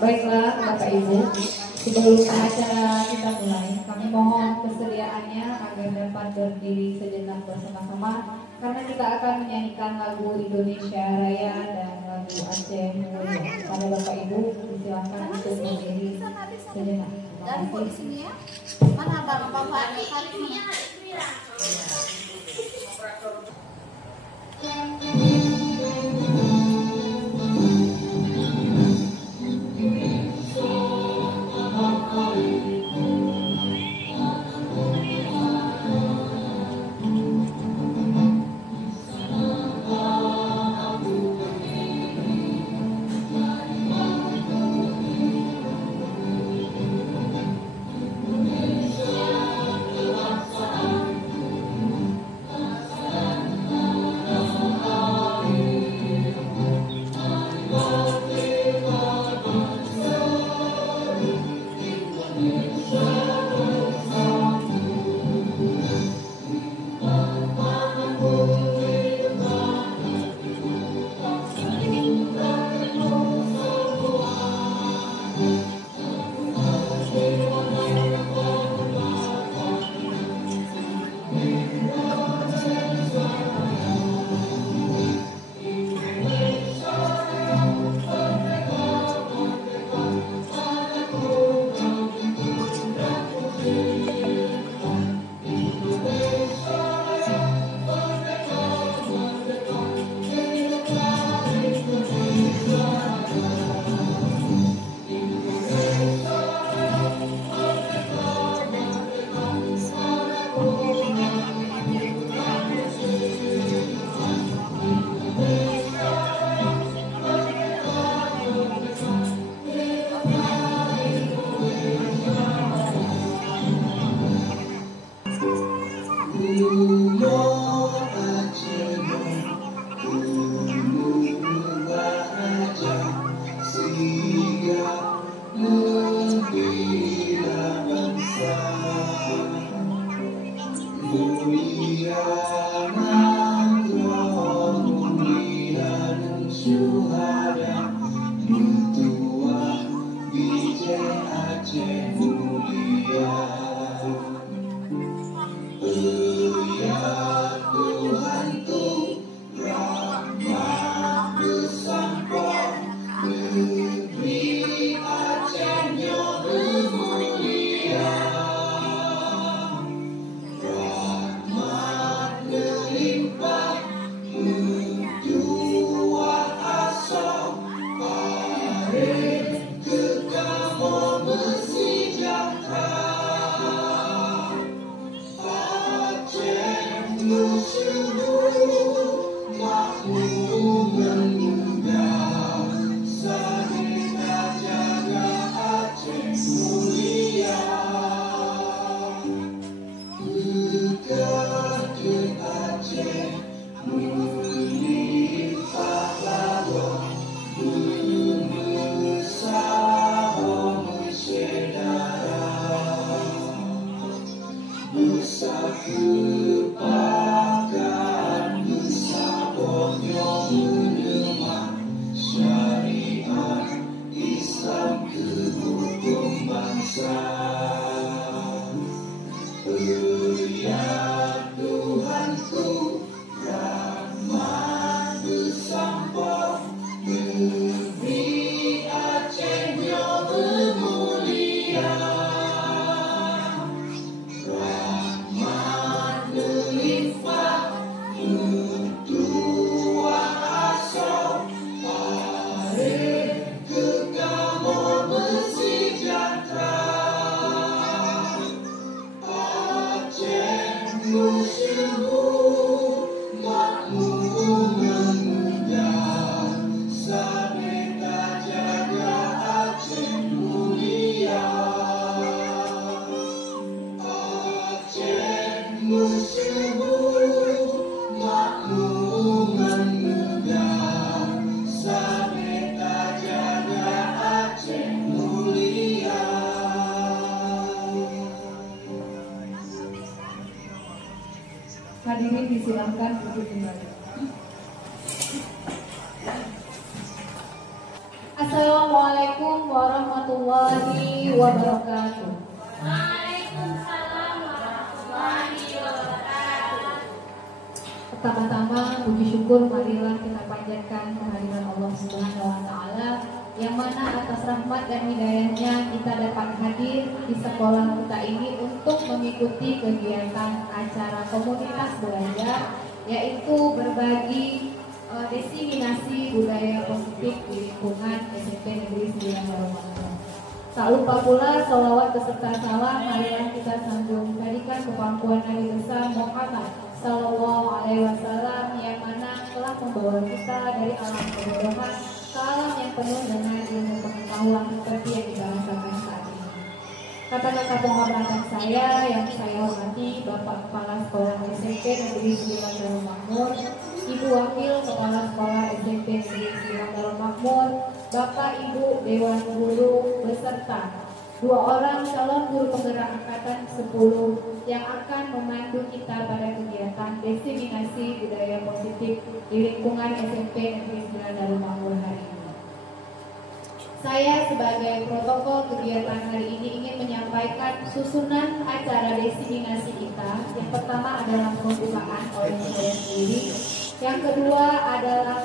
Baiklah Bapak Ibu, sebelum acara kita mulai, kami mohon kesediaannya agar dapat berdiri sejenak bersama-sama karena kita akan menyanyikan lagu Indonesia Raya dan lagu Aceh Mulia. Pada Bapak Ibu, silakan untuk berdiri sejenak. Dan di sini ya, mana bapak-bapak kalinya? Hadirin disilahkan duduk kembali. Assalamualaikum warahmatullahi wabarakatuh. Waalaikumsalam warahmatullahi wabarakatuh. Pertama-tama puji syukur marilah kita panjatkan kehadiran Allah Subhanahu wa taala yang mana atas rahmat dan hidayahnya kita dapat hadir di sekolah kita ini untuk mengikuti kegiatan acara komunitas belajar, yaitu berbagi diseminasi budaya positif di lingkungan SMP Negeri 9 Darumangkor. Tak lupa pula sholawat beserta salam marilah kita sanjung berikan ke pangkuan Nabi besar Muhammad Sallallahu Alaihi Wasallam yang mana telah membawa kita dari alam kebodohan ke alam yang penuh dengan ilmu pengetahuan seperti yang dibahasakan saat ini. Kata-kata penghormatan saya yang saya hormati Bapak Kepala Sekolah SMP Negeri 9 Darumangkor, Ibu Wakil Kepala Sekolah SMP Negeri 9 Darumangkor, Bapak Ibu Dewan Guru beserta 2 orang calon guru penggerak angkatan 10 yang akan memandu kita pada kegiatan diseminasi budaya positif di lingkungan SMP Negeri 9 Darumangkor hari ini. Saya sebagai protokol kegiatan hari ini ingin menyampaikan susunan acara diseminasi kita. Yang pertama adalah pembukaan oleh saya sendiri. Yang kedua adalah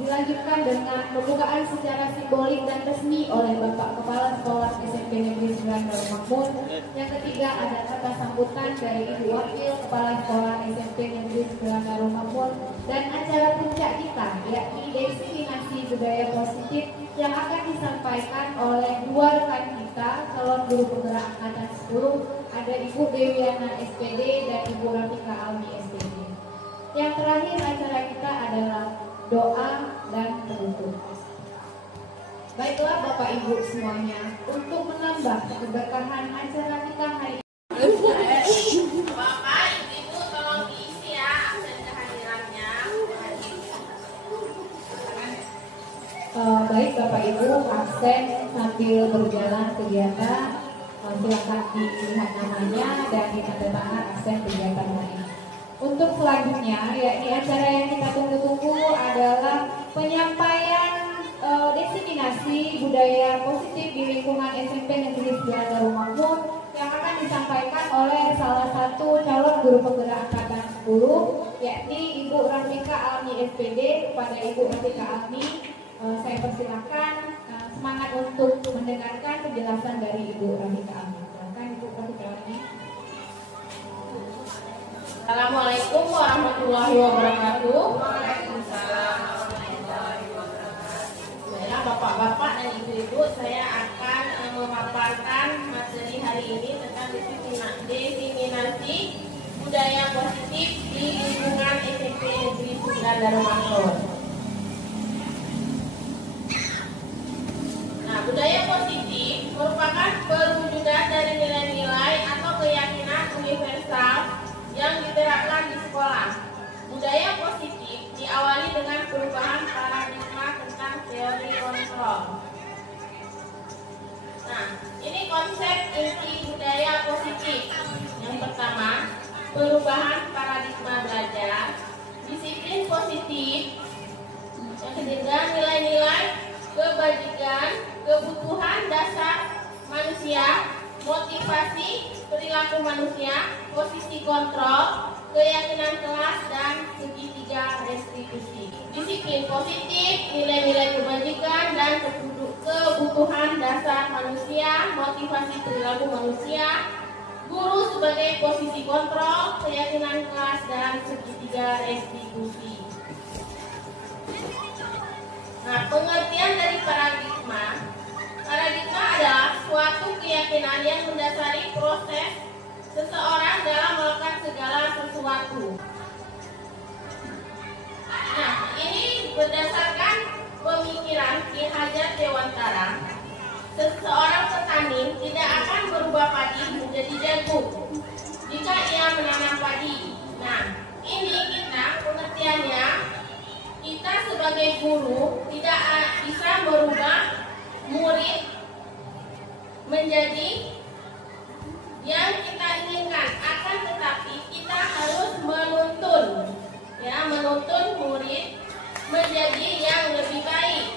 dilanjutkan dengan pembukaan secara simbolik dan resmi oleh Bapak Kepala Sekolah SMP Negeri 9 Darumangkor. Yang ketiga ada kata sambutan dari Ibu Wakil Kepala Sekolah SMP Negeri 9 Darumangkor, dan acara puncak kita yakni diseminasi budaya positif yang akan disampaikan oleh 2 rekan kita calon guru penggerak angkatan 10, ada Ibu Dewiana SPD dan Ibu Rafika Almi SPD. Yang terakhir acara kita adalah doa dan penutup. Baiklah Bapak Ibu semuanya, untuk menambah keberkahan acara kita hari ini. Bapak, Ibu tolong diisi ya absen kehadirannya. Baik Bapak Ibu, absen sambil berjalan kegiatan, silakan dilihat namanya dan ditandatangan absen kegiatan hari ini. Untuk selanjutnya, yakni acara yang kita tunggu-tunggu adalah penyampaian diseminasi budaya positif di lingkungan SMP Negeri 9 Darumangkor yang akan disampaikan oleh salah satu calon guru penggerak angkatan 10, yakni Ibu Rafika Almi SPD. Kepada Ibu Rafika Almi, saya persilakan semangat untuk mendengarkan penjelasan dari Ibu Rafika Almi. Silakan Ibu Rafika Almi. Assalamualaikum warahmatullahi wabarakatuh. Baiklah Bapak-bapak dan Ibu-ibu, saya akan memaparkan materi hari ini tentang diseminasi budaya positif di lingkungan SMP Negeri 9 Darumangkor. Nah, budaya positif merupakan perwujudan dari nilai-nilai atau keyakinan universal yang diterapkan di sekolah. Budaya positif diawali dengan perubahan paradigma tentang teori kontrol. Nah, ini konsep inti budaya positif. Yang pertama, perubahan paradigma belajar, disiplin positif. Yang ketiga, nilai-nilai kebajikan, kebutuhan dasar manusia, motivasi perilaku manusia, posisi kontrol, keyakinan kelas, dan segitiga restitusi. Disiplin positif, nilai-nilai kebajikan dan kebutuhan dasar manusia, motivasi perilaku manusia, guru sebagai posisi kontrol, keyakinan kelas, dan segitiga restitusi. Nah, pengertian dari paradigma. Paradigma adalah suatu keyakinan yang mendasari proses seseorang dalam melakukan segala sesuatu. Nah, ini berdasarkan pemikiran Ki Hajar Dewantara. Seseorang petani tidak akan berubah padi menjadi jagung jika ia menanam padi. Nah, ini pengertiannya, kita sebagai guru tidak bisa merubah murid menjadi yang kita inginkan, akan tetapi kita harus menuntun murid menjadi yang lebih baik.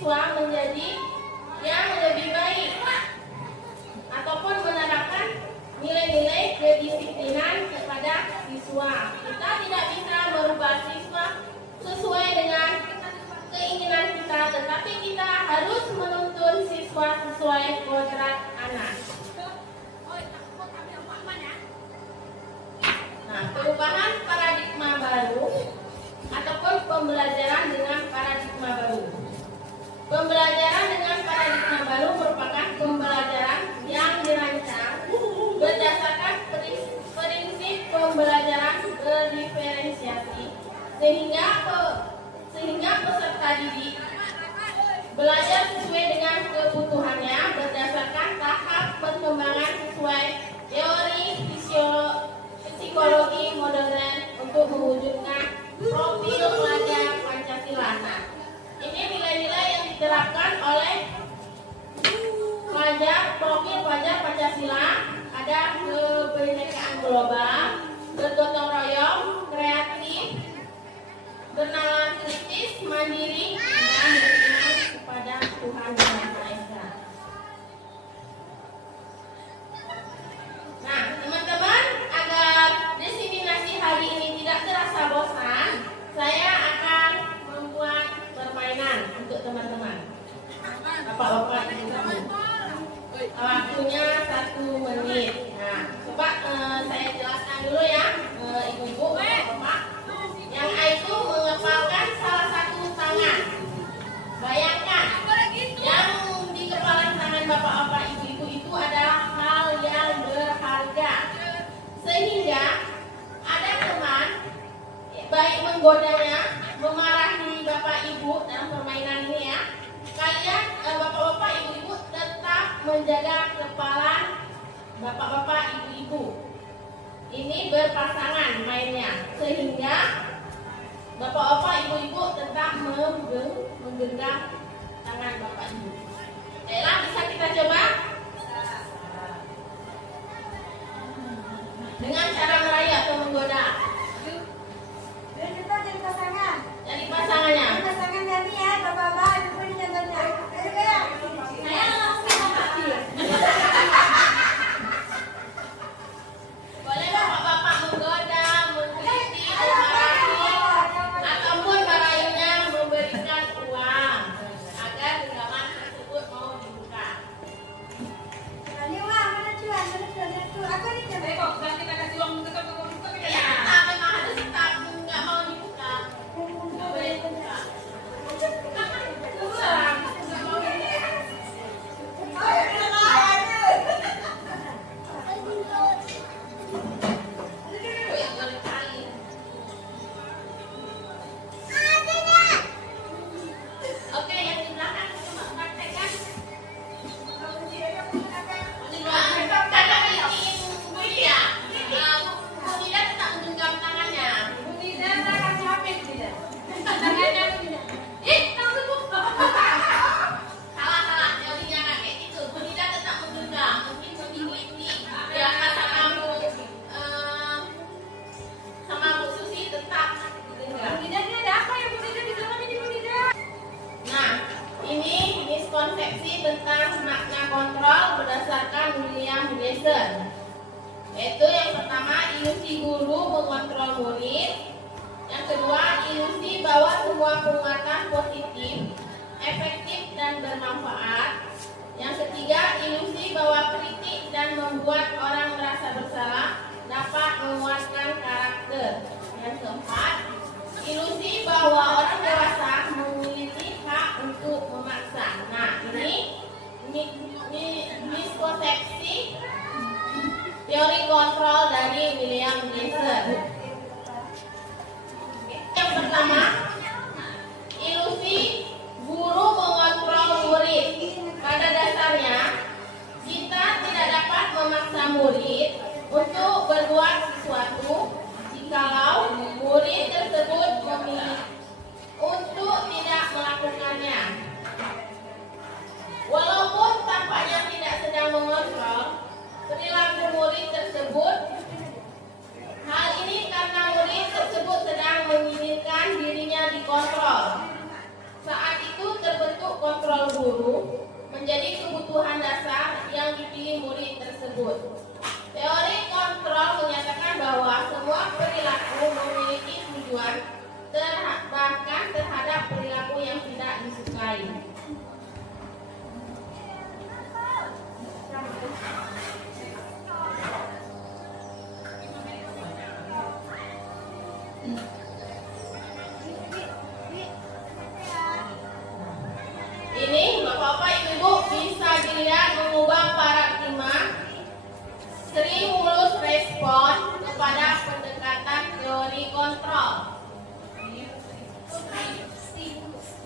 siswa menjadi yang lebih baik ataupun menerapkan nilai-nilai kedisiplinan kepada siswa. Kita tidak bisa merubah siswa sesuai dengan keinginan kita, tetapi kita harus menuntun siswa sesuai kodrat anak. Nah, perubahan paradigma baru ataupun pembelajaran dengan paradigma baru. Pembelajaran dengan paradigma baru merupakan pembelajaran yang dirancang berdasarkan prinsip pembelajaran berdiferensiasi sehingga peserta didik belajar sesuai dengan kebutuhannya berdasarkan tahap perkembangan sesuai teori psikologi modern untuk mewujudkan profil pelajar Pancasila. Nah, ini nilai-nilai yang diterapkan oleh profil pelajar Pancasila. Ada kebinekaan global, bergotong royong, kreatif, bernalar kritis, mandiri, dan beriman kepada Tuhan Yang Maha Esa. Nah, teman-teman, agar destinasi hari ini tidak terasa bosan, saya akan membuat permainan untuk teman-teman. Bapak-bapak, ibu-ibu. Waktunya 1 menit. Nah, coba saya jelaskan dulu ya, ibu-ibu, bapak-bapak. Yang A itu mengepalkan salah satu tangan. Bayangkan, yang di kepalan tangan bapak-bapak, ibu-ibu itu adalah hal yang berharga. Sehingga ada teman baik menggodanya, memarahi bapak ibu dalam permainan ini ya. Kalian bapak-bapak, ibu-ibu tetap menjaga kepalan bapak-bapak, ibu-ibu. Ini berpasangan mainnya, sehingga bapak-bapak, ibu-ibu tetap menggenggam tangan bapak ibu. Baiklah, bisa kita coba dengan cara merayu atau menggoda. Jadi pasangannya. Pasangan kami ya, bapak-bapak, ibu ini contohnya. Saya langsung mati. Boleh bapak-bapak menggoda, mengkritik, memarahi, ataupun merayunya memberikan uang agar genggaman tersebut mau dibuka. Ini uang, mana cuan, mana cuan. Aku ini coba. Kok kita kasih uang tetap Ya, tapi memang harus tetap nggak mau dibuka. Nggak boleh dibuka. Kurang. Nggak mau dibuka. Oh, yang boleh kali. Oke, yang di belakang coba praktekkan. Kakak ingin bunyi ya? Bunyi dan tak menggenggam tangannya. Salah, teorinya kayak gitu. Bunyi dan tetap menggenggam. Mungkin menggeliti. Ya kata kamu sama Bu Susi tetap digenggam. Nah, ini miskonsepsi tentang makna kontrol berdasarkan William Gleason. Yaitu yang pertama, ilusi guru mengontrol murid. Yang kedua, ilusi bahwa semua penguatan positif, efektif dan bermanfaat. Yang ketiga, ilusi bahwa kritik dan membuat orang merasa bersalah dapat menguatkan karakter. Yang keempat, ilusi bahwa orang dewasa memiliki hak untuk memaksa. Nah, ini miskonsepsi teori kontrol dari William Gleason. Yang pertama, ilusi guru mengontrol murid. Pada dasarnya, kita tidak dapat memaksa murid untuk berbuat sesuatu jikalau murid tersebut memilih untuk tidak melakukannya. Walaupun tampaknya tidak sedang mengontrol perilaku murid tersebut, hal ini karena murid tersebut sedang menginginkan dirinya dikontrol. Saat itu terbentuk tersebut. Teori kontrol menyatakan bahwa semua perilaku memiliki tujuan, bahkan terhadap perilaku yang tidak disukai. Ini Bapak-Bapak, Ibu-Ibu bisa dilihat mengubah paradigma stimulus respon kepada pendekatan teori kontrol.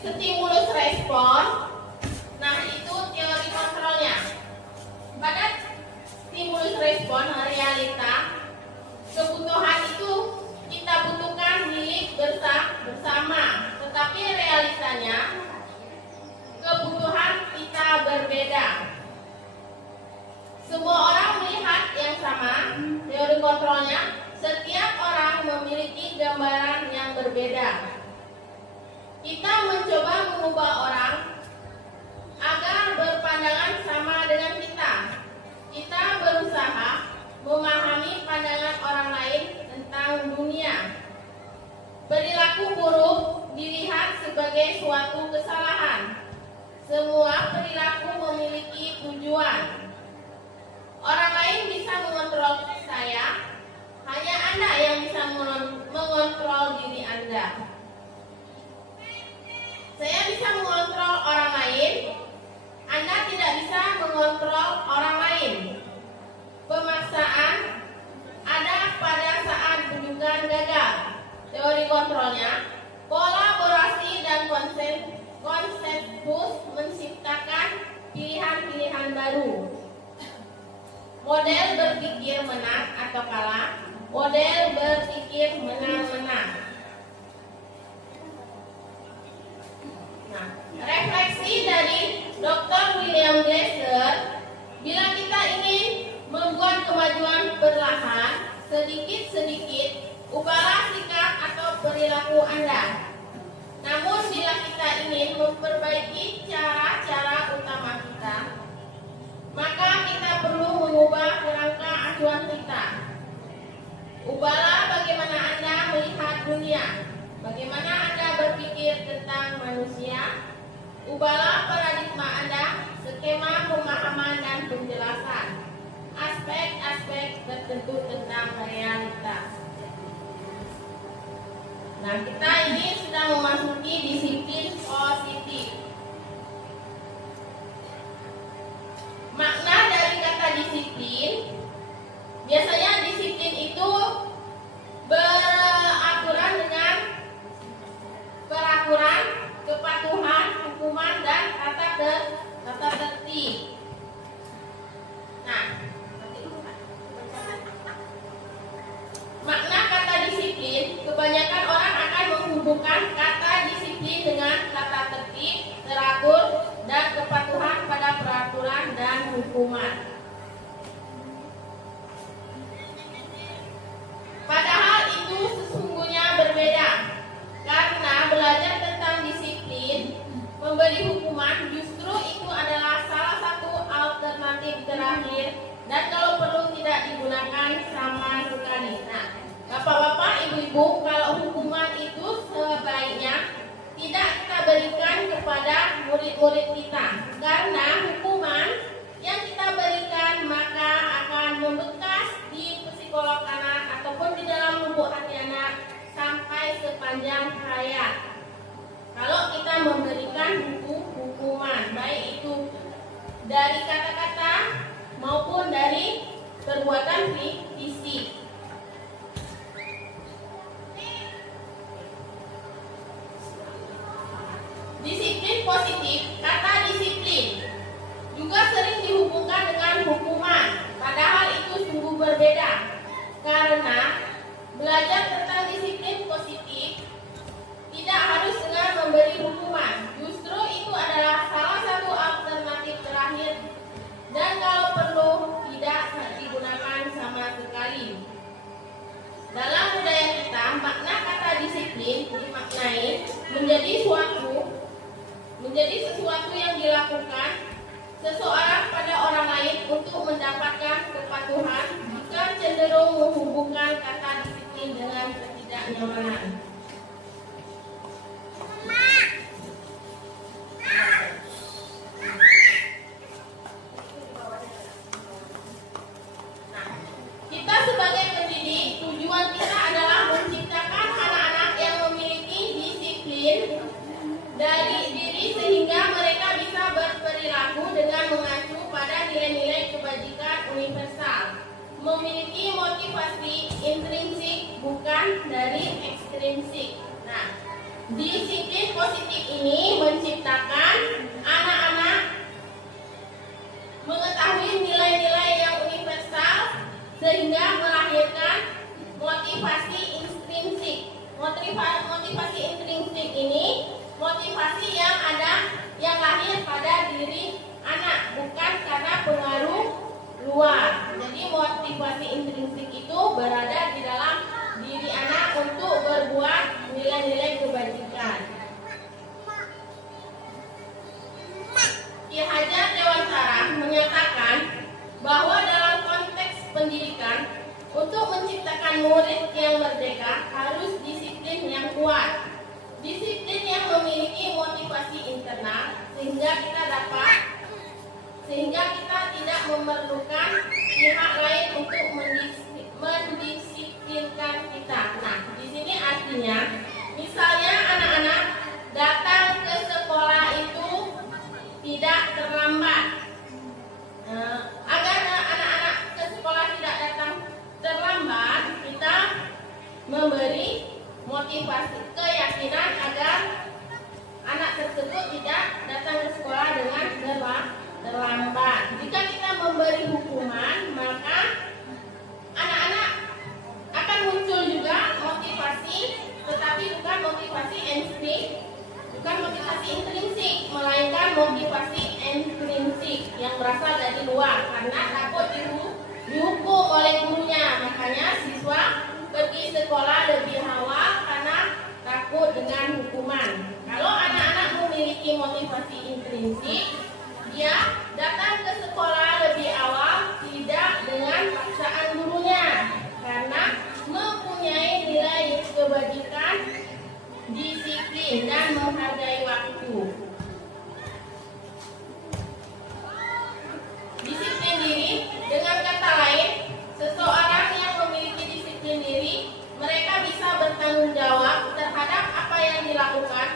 Stimulus respon, nah itu teori kontrolnya. Pada stimulus respon realita, kebutuhan itu kita butuhkan milik bersama, tetapi realitanya kebutuhan kita berbeda. Semua orang melihat yang sama. Teori kontrolnya, setiap orang memiliki gambaran yang berbeda. Kita mencoba mengubah orang agar berpandangan sama dengan kita. Kita berusaha memahami pandangan orang lain tentang dunia. Perilaku buruk dilihat sebagai suatu kesalahan. Semua perilaku memiliki tujuan. Orang lain bisa mengontrol saya, hanya Anda yang bisa mengontrol diri Anda. Saya bisa mengontrol orang lain, Anda tidak bisa mengontrol orang lain. Pemaksaan ada pada saat bujukan gagal. Teori kontrolnya, kolaborasi dan konsensus menciptakan pilihan-pilihan baru. Model berpikir menang atau kalah, model berpikir menang-menang. Nah, refleksi dari Dr. William Glasser, bila kita ingin membuat kemajuan perlahan, sedikit-sedikit, ubahlah sikap atau perilaku Anda. Namun bila kita ingin memperbaiki cara-cara utama kita, maka kita perlu mengubah kerangka acuan kita. Ubahlah bagaimana Anda melihat dunia, bagaimana Anda berpikir tentang manusia. Ubahlah paradigma Anda, skema pemahaman dan penjelasan aspek-aspek tertentu tentang realitas. Nah, kita ini sudah memasuki disiplin positif. Makna dari kata disiplin, biasanya disiplin itu beraturan dengan peraturan, kepatuhan, hukuman, dan tata tertib. Nah, makna kata disiplin, kebanyakan orang akan menghubungkan kata disiplin dengan tata tertib, teratur, dan kepatuhan pada peraturan dan hukuman. Padahal itu sesungguhnya berbeda, karena belajar tentang disiplin, memberi hukuman, justru itu adalah salah satu alternatif terakhir, dan kalau perlu tidak digunakan sama sekali. Nah, Bapak-bapak, Ibu-ibu, kalau hukuman itu sebaiknya tidak kita berikan kepada murid-murid kita, karena hukuman yang kita berikan maka akan membekas di psikolog anak ataupun di dalam lubuk hati anak sampai sepanjang hayat. Kalau kita memberikan hukuman, baik itu dari kata-kata maupun dari perbuatan fisik. Disiplin positif, kata disiplin juga sering dihubungkan dengan hukuman, padahal itu sungguh berbeda. Karena belajar tentang disiplin positif tidak harus dengan memberi hukuman, justru itu adalah salah satu alternatif terakhir, dan kalau perlu tidak digunakan sama sekali. Dalam budaya kita, makna kata disiplin dimaknai menjadi sesuatu yang dilakukan seseorang pada orang lain untuk mendapatkan dengan ketidaknyamanan. Kita sebagai pendidik, tujuan kita adalah menciptakan anak-anak yang memiliki disiplin dari diri sehingga mereka bisa berperilaku dengan mengacu pada nilai-nilai kebajikan universal, memiliki motivasi intrinsik bukan dari ekstrinsik. Nah, disiplin positif ini menciptakan anak-anak mengetahui nilai-nilai yang universal sehingga melahirkan motivasi intrinsik. Motivasi intrinsik ini motivasi yang lahir pada diri anak, bukan karena pengaruh luar. Jadi motivasi intrinsik itu berada di dalam diri anak untuk berbuat nilai-nilai kebajikan. Ki Hajar Dewantara menyatakan bahwa dalam konteks pendidikan, untuk menciptakan murid yang merdeka harus disiplin yang kuat. Disiplin yang memiliki motivasi internal sehingga kita tidak memerlukan pihak lain untuk mendisiplinkan kita. Nah, di sini artinya, misalnya anak-anak datang ke sekolah itu tidak terlambat. Agar anak-anak ke sekolah tidak datang terlambat, kita memberi motivasi, keyakinan agar anak tersebut tidak datang ke sekolah dengan terlambat. Jika kita memberi hukuman, maka anak-anak akan muncul juga motivasi, tetapi bukan motivasi intrinsik, melainkan motivasi intrinsik yang berasal dari luar karena takut dihukum oleh gurunya. Makanya siswa pergi sekolah lebih awal karena takut dengan hukuman. Kalau anak-anak memiliki motivasi intrinsik, dia datang ke sekolah lebih awal tidak dengan paksaan gurunya karena mempunyai nilai kebajikan, disiplin, dan menghargai waktu. Disiplin diri, dengan kata lain, seseorang yang memiliki disiplin diri, mereka bisa bertanggung jawab terhadap apa yang dilakukan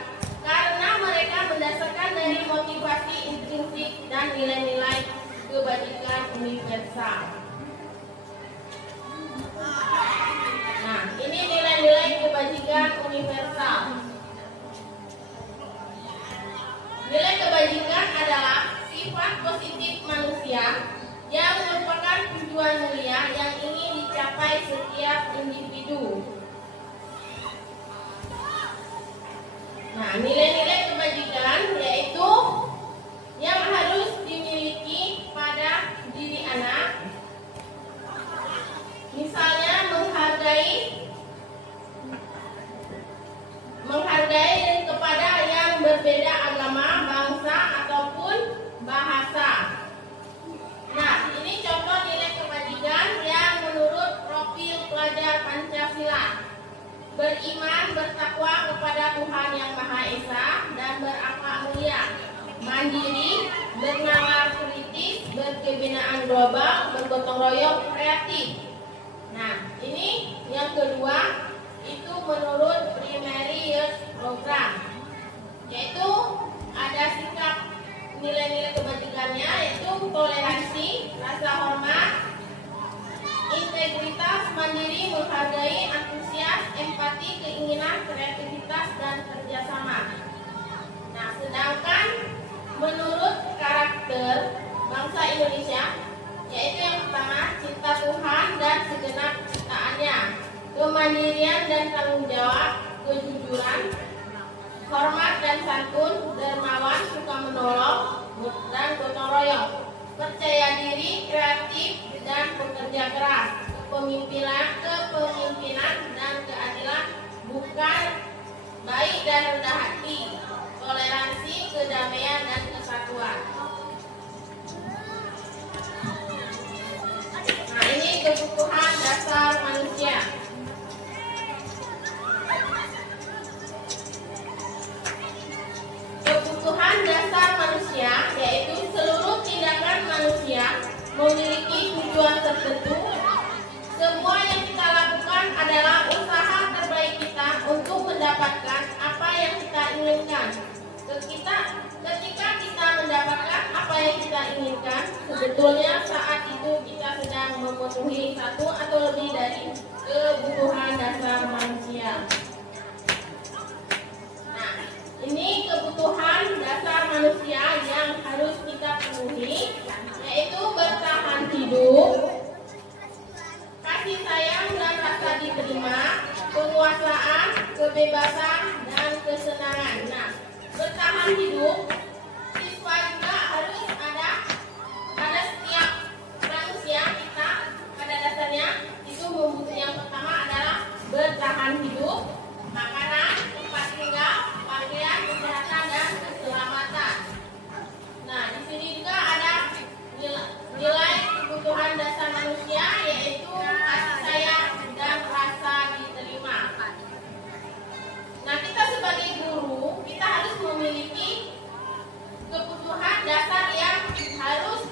karena mereka mendasarkan dari motivasi intrinsik dan nilai-nilai kebajikan universal. Nah, ini nilai-nilai kebajikan universal. Nilai kebajikan adalah sifat positif manusia yang merupakan tujuan mulia yang ingin dicapai setiap individu. Nah, nilai-nilai kebajikan yaitu yang harus dimiliki pada diri anak. Misalnya menghargai kepada yang berbeda agama, bangsa, ataupun bahasa. Nah, ini contoh nilai kebajikan yang menurut profil pelajar Pancasila. Beriman, bertakwa kepada Tuhan Yang Maha Esa, dan berakhlak mulia. Mandiri, bernalar kritis, berkebinaan global, bergotong royong, kreatif. Nah, ini yang kedua, itu menurut Primary Youth Program, yaitu ada sikap nilai-nilai kebajikannya, yaitu toleransi, rasa hormat, integritas, mandiri, menghargai, antusias, empati, keinginan, kreativitas, dan kerjasama. Nah, sedangkan menurut karakter bangsa Indonesia, yaitu yang pertama, cinta Tuhan dan segenap ciptaannya, kemandirian dan tanggung jawab, kejujuran, hormat dan santun, dermawan, suka menolong, dan gotong royong, percaya diri, kreatif, dan pekerja keras, kepemimpinan dan keadilan, bukan baik dan rendah hati, toleransi, kedamaian, dan kesatuan. Nah, ini kebutuhan dasar manusia. tujuan tertentu, semua yang kita lakukan adalah usaha terbaik kita untuk mendapatkan apa yang kita inginkan. Ketika kita mendapatkan apa yang kita inginkan, sebetulnya saat itu kita sedang memenuhi satu atau lebih dari kebutuhan dasar manusia. Nah, ini kebutuhan dasar manusia yang harus kita penuhi, yaitu bertahan hidup, kasih sayang dan rasa diterima, penguasaan, kebebasan, dan kesenangan. Nah, bertahan hidup, siswa juga harus ada pada setiap manusia kita pada dasarnya itu membutuhkan. Yang pertama adalah bertahan hidup, makanan, tempat tinggal, pakaian, kesehatan, dan keselamatan. Nah, di sini juga ada nilai kebutuhan dasar manusia, yaitu kasih sayang dan rasa diterima. Nah, kita sebagai guru, kita harus memiliki kebutuhan dasar yang harus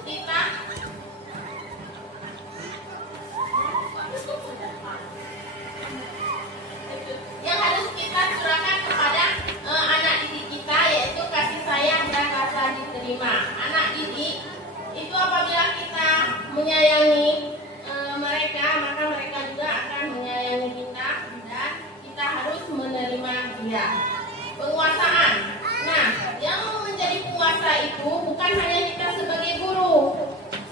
kita curahkan kepada anak didik kita, yaitu kasih sayang dan rasa diterima. Anak didik itu apabila kita menyayangi mereka, maka mereka juga akan menyayangi kita dan kita harus menerima dia. Penguasaan. Nah, yang menjadi penguasa itu bukan hanya kita sebagai guru,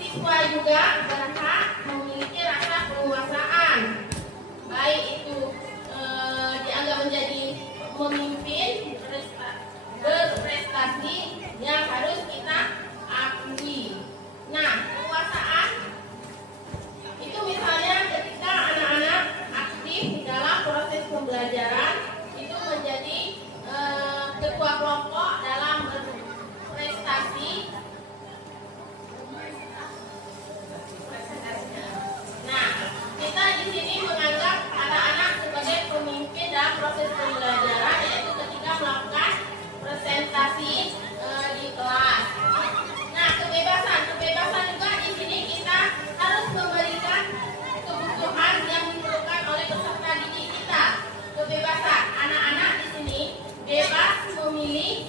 siswa juga berhak memiliki rasa penguasaan. Baik itu dianggap menjadi pemimpin berprestasi yang harus kita akui. Nah, penguasaan itu misalnya ketika anak-anak aktif dalam proses pembelajaran, itu menjadi ketua kelompok dalam berprestasi. Nah, kita di sini menganggap anak-anak sebagai pemimpin dalam proses pembelajaran, yaitu ketika melakukan presentasi di kelas. Nah, kebebasan juga di sini kita harus memberikan kebutuhan yang diperlukan oleh peserta didik kita. Kebebasan, anak-anak di sini bebas memilih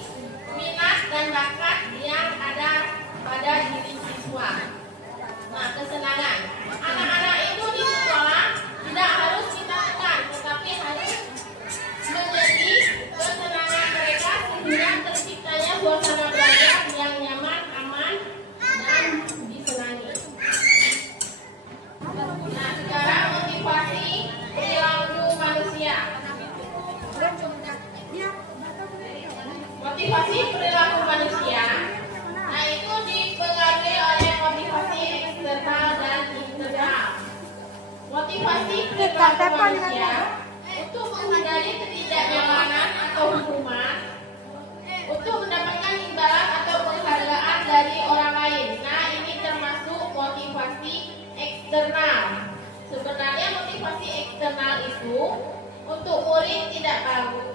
minat dan bakat yang ada pada diri siswa. Nah, kesenangan, anak-anak itu di sekolah tidak harus kita tekan, tetapi harus menjadi kesenangan mereka sehingga terciptanya suasana belajar yang nyaman, aman, dan disenangi. Nah, sekarang motivasi perilaku manusia. Motivasi perilaku manusia, nah itu dipengaruhi oleh motivasi eksternal dan internal. Motivasi perilaku manusia untuk menghindari ketidaknyamanan atau hukuman, untuk mendapatkan imbalan atau penghargaan dari orang lain. Nah, ini termasuk motivasi eksternal. Sebenarnya motivasi eksternal itu untuk murid tidak bagus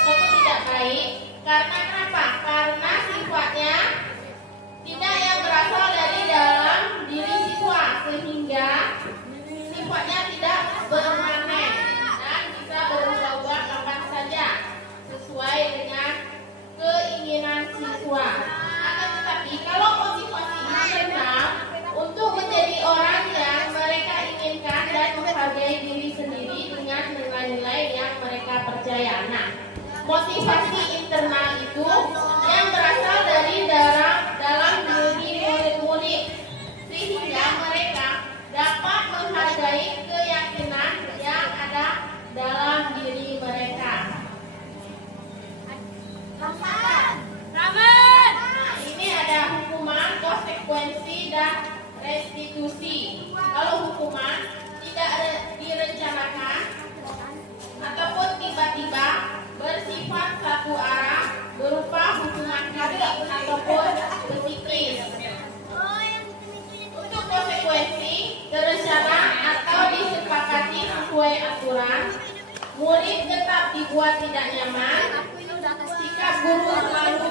ataupun tidak baik. Karena kenapa? Karena sifatnya tidak yang berasal dari dalam diri siswa, sehingga sifatnya tidak permanen dan bisa berubah-ubah kapan saja sesuai dengan keinginan siswa. Akan tetapi kalau motivasi internal untuk menjadi orang yang mereka inginkan dan menghargai diri sendiri dengan nilai-nilai yang mereka percaya. Nah, motivasi internal itu yang berasal dari dalam diri murid-murid, sehingga mereka dapat menghargai keyakinan yang ada dalam diri mereka. Nah, ini ada hukuman, konsekuensi, dan restitusi. Kalau hukuman tidak direncanakan ataupun tiba-tiba bersifat satu arah berupa hukuman fisik ataupun psikis. Untuk konsekuensi terencana atau disepakati sesuai aturan, murid tetap dibuat tidak nyaman. Sikap guru selalu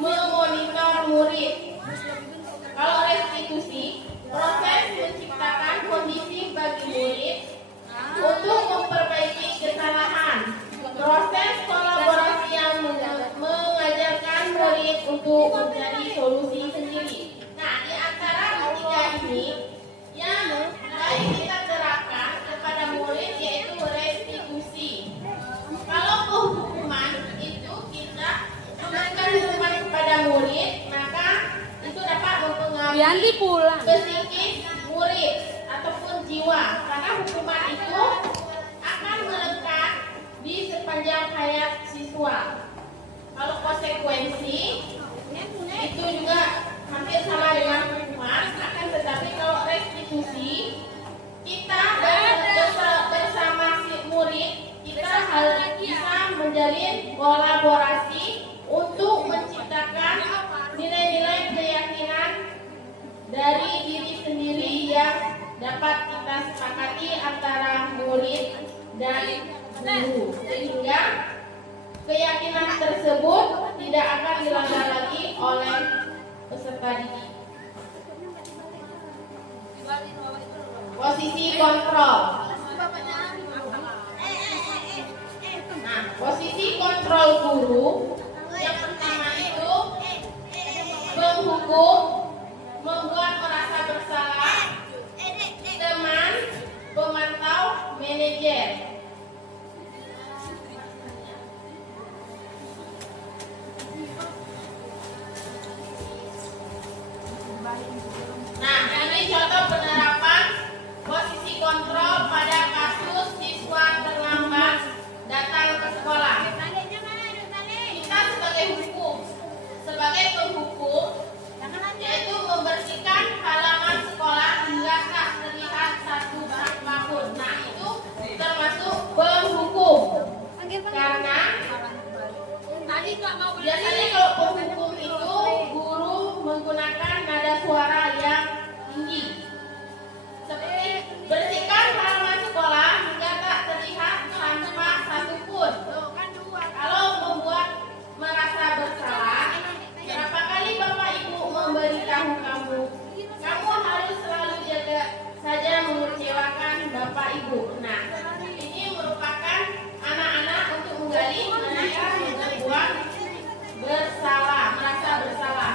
memonitor murid. Kalau restitusi Yanti pulang. Psikis murid ataupun jiwa, karena hukuman itu akan melekat di sepanjang hayat siswa. Kalau konsekuensi itu juga hampir sama dengan hukuman, akan tetapi kalau restitusi kita bersama si murid kita harus bisa menjalin kolaborasi untuk menciptakan nilai-nilai keyakinan dari diri sendiri yang dapat kita sepakati antara murid dan guru, sehingga keyakinan tersebut tidak akan dilanggar lagi oleh peserta didik. Posisi kontrol. Nah, posisi kontrol guru yang pertama itu menghukum, membuat merasa bersalah, teman, pemantau, manajer. Nah, ini contoh penerapan posisi kontrol pada kasus siswa terlambat datang ke sekolah. Kita sebagai penghukum, yaitu membersihkan halaman sekolah hingga tak terlihat satu sampah pun. Nah, itu termasuk penghukum. Karena biasanya kalau penghukum itu guru menggunakan nada suara yang tinggi, seperti bersihkan halaman sekolah hingga tak terlihat sampah satupun. Kalau membuat merasa bersalah, berapa kali Bapak Ibu memberitahu kamu, kamu harus selalu jaga saja mengecewakan Bapak Ibu. Nah, ini merupakan anak-anak untuk menggali mereka membuat bersalah, merasa bersalah.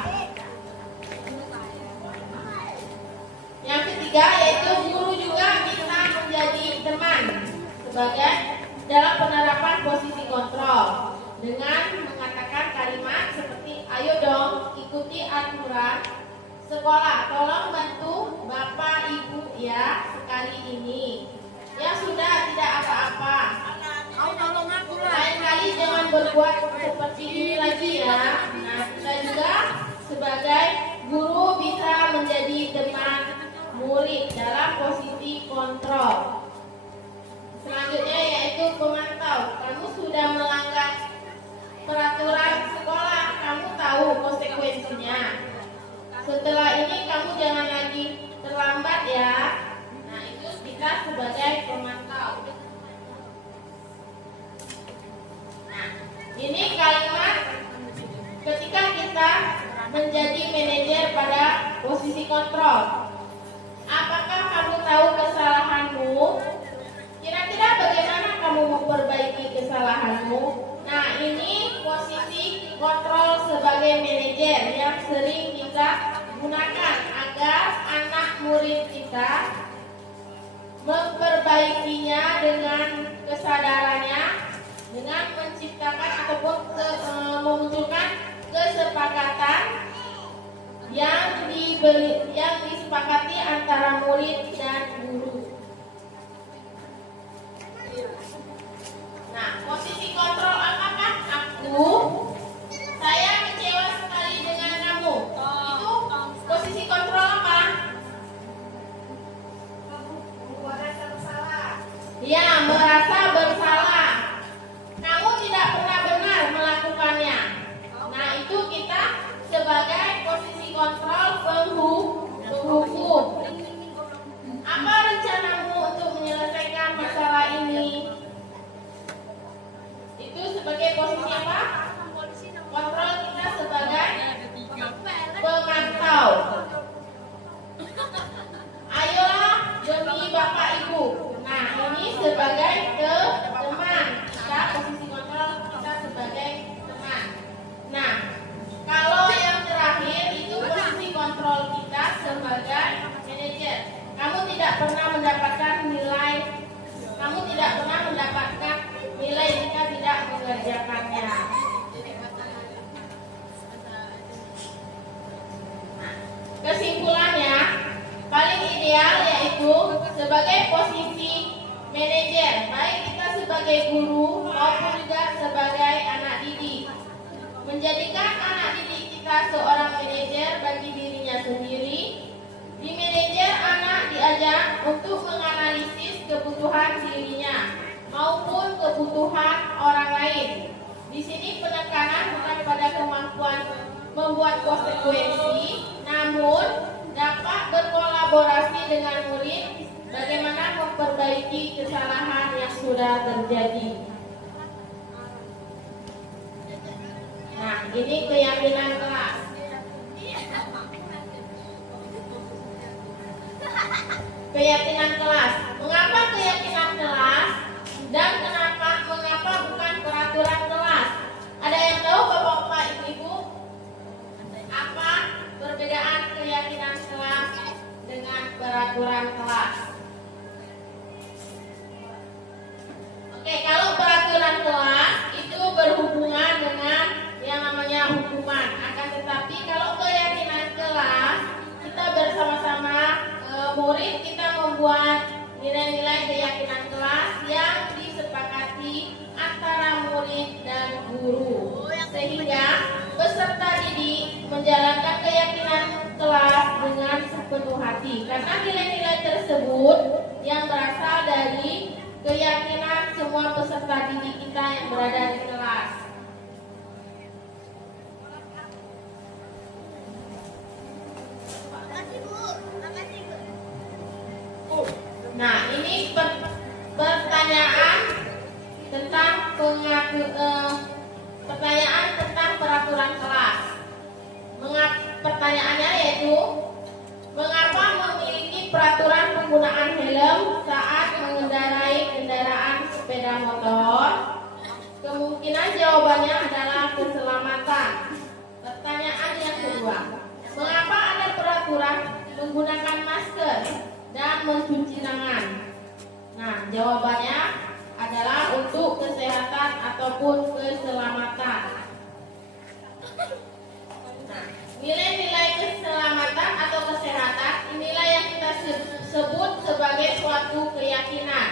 Yang ketiga yaitu guru juga bisa menjadi teman sebagai dalam penerapan posisi kontrol dengan mengatakan kalimat seperti ayo dong ikuti aturan sekolah, tolong bantu Bapak Ibu ya sekali ini. Ya sudah, tidak apa-apa. Lain kali jangan berbuat seperti ini lagi ya. Nah, kita juga sebagai guru bisa menjadi teman murid dalam posisi kontrol. Selanjutnya yaitu pemantau. Kamu sudah melanggar peraturan sekolah, kamu tahu konsekuensinya. Setelah ini kamu jangan lagi terlambat ya. Nah, itu kita sebagai pemantau. Nah, ini kalimat ketika kita menjadi manajer pada posisi kontrol. Apakah kamu tahu kesalahanmu? Kira-kira bagaimana kamu memperbaiki kesalahanmu? Nah, ini posisi kontrol sebagai manajer yang sering kita gunakan agar anak murid kita memperbaikinya dengan kesadarannya, dengan menciptakan ataupun memunculkan kesepakatan yang disepakati antara murid dan guru. Nah, posisi kontrol apakah saya kecewa sekali dengan kamu. Itu posisi kontrol apa? Merasa bersalah. Ya, merasa bersalah. Kamu tidak pernah benar melakukannya. Nah, itu kita sebagai posisi kontrol penghukum. Apa rencana Kesimpulannya, paling ideal yaitu sebagai posisi manajer, baik kita sebagai guru maupun juga sebagai anak didik. Menjadikan anak didik kita seorang manajer bagi dirinya sendiri. Di manajer, anak diajak untuk menganalisis kebutuhan dirinya maupun kebutuhan orang lain. Di sini penekanan bukan pada kemampuan membuat konsekuensi, namun dapat berkolaborasi dengan murid bagaimana memperbaiki kesalahan yang sudah terjadi. Nah, ini keyakinan kelas. Keyakinan kelas. Mengapa keyakinan kelas dan mengapa bukan peraturan kelas? Ada yang tahu Bapak-bapak, Ibu-ibu? Apa perbedaan keyakinan kelas dengan peraturan kelas? Oke, kalau peraturan kelas itu berhubungan dengan yang namanya hukuman. Akan tetapi kalau keyakinan kelas, kita bersama-sama murid kita membuat nilai-nilai keyakinan kelas yang disepakati antara murid dan guru, sehingga peserta didik menjalankan keyakinan kelas dengan sepenuh hati, karena nilai-nilai tersebut yang berasal dari keyakinan semua peserta didik kita yang berada di kelas. Nah, ini pertanyaan tentang pertanyaan tentang peraturan kelas. Pertanyaannya yaitu, mengapa memiliki peraturan penggunaan helm saat mengendarai kendaraan sepeda motor? Kemungkinan jawabannya adalah keselamatan. Pertanyaan yang kedua, mengapa ada peraturan menggunakan masker dan mencuci tangan? Nah, jawabannya adalah untuk kesehatan ataupun keselamatan. Nah, nilai-nilai keselamatan atau kesehatan inilah yang kita sebut sebagai suatu keyakinan,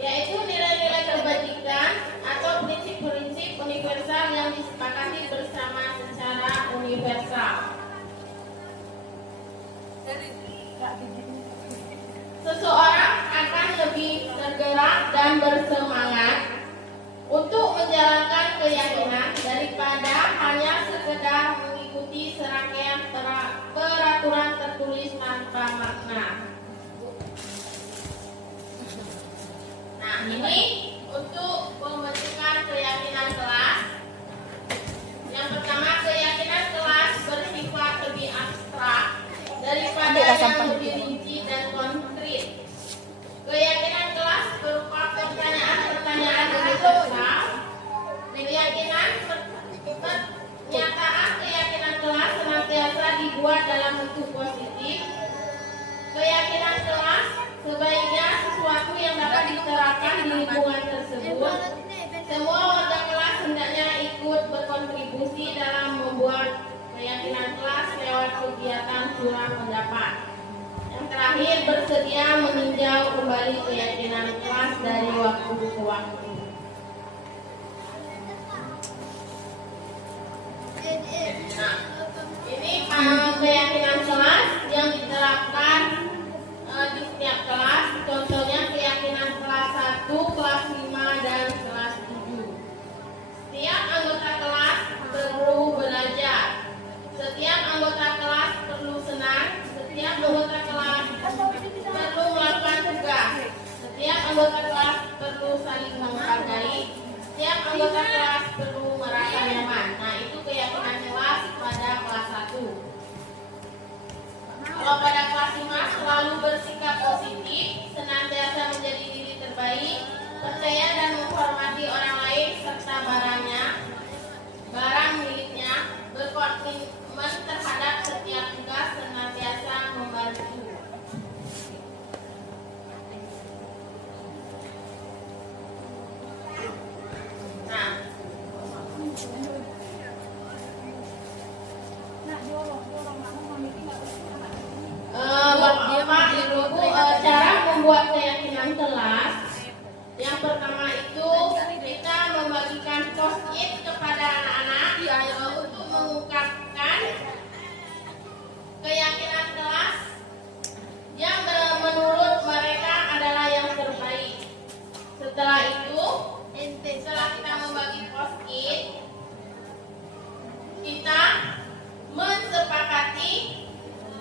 yaitu nilai-nilai kebajikan atau prinsip-prinsip universal yang disepakati bersama secara universal. Seseorang akan lebih tergerak dan bersemangat untuk menjalankan keyakinan daripada hanya sekedar mengikuti serangkaian peraturan tertulis tanpa makna. Nah, ini untuk pembentukan keyakinan kelas. Yang pertama, keyakinan kelas bersifat lebih abstrak daripada yang lebih rinci dan konkret. Keyakinan kelas berupa pertanyaan-pertanyaan universal. Keyakinan pernyataan keyakinan kelas senantiasa dibuat dalam bentuk positif. Keyakinan kelas sebaiknya sesuatu yang dapat diterapkan di lingkungan tersebut. Semua warga kelas hendaknya ikut berkontribusi dalam membuat keyakinan kelas lewat kegiatan curah pendapat. Yang terakhir, bersedia meninjau kembali keyakinan kelas dari waktu ke waktu. Nah, ini keyakinan kelas yang diterapkan di setiap kelas. Contohnya keyakinan kelas 1, kelas 5, dan kelas 7. Setiap anggota kelas perlu belajar. Setiap anggota kelas perlu senang. Setiap anggota kelas perlu melakukan tugas. Setiap anggota kelas perlu saling menghargai. Setiap anggota kelas perlu merasa nyaman. Nah, itu keyakinan kelas pada kelas 1. Kalau pada kelas 5, selalu bersikap positif, senantiasa menjadi diri terbaik, percaya dan menghormati orang lain serta barang miliknya, berkomitmen terhadap setiap tugas, senantiasa membantu. Nah, dorong, mama mami nggak kelas. Yang pertama itu kita membagikan post-it kepada anak-anak untuk mengungkapkan keyakinan kelas yang menurut mereka adalah yang terbaik. Setelah itu, setelah kita membagi post-it, kita mensepakati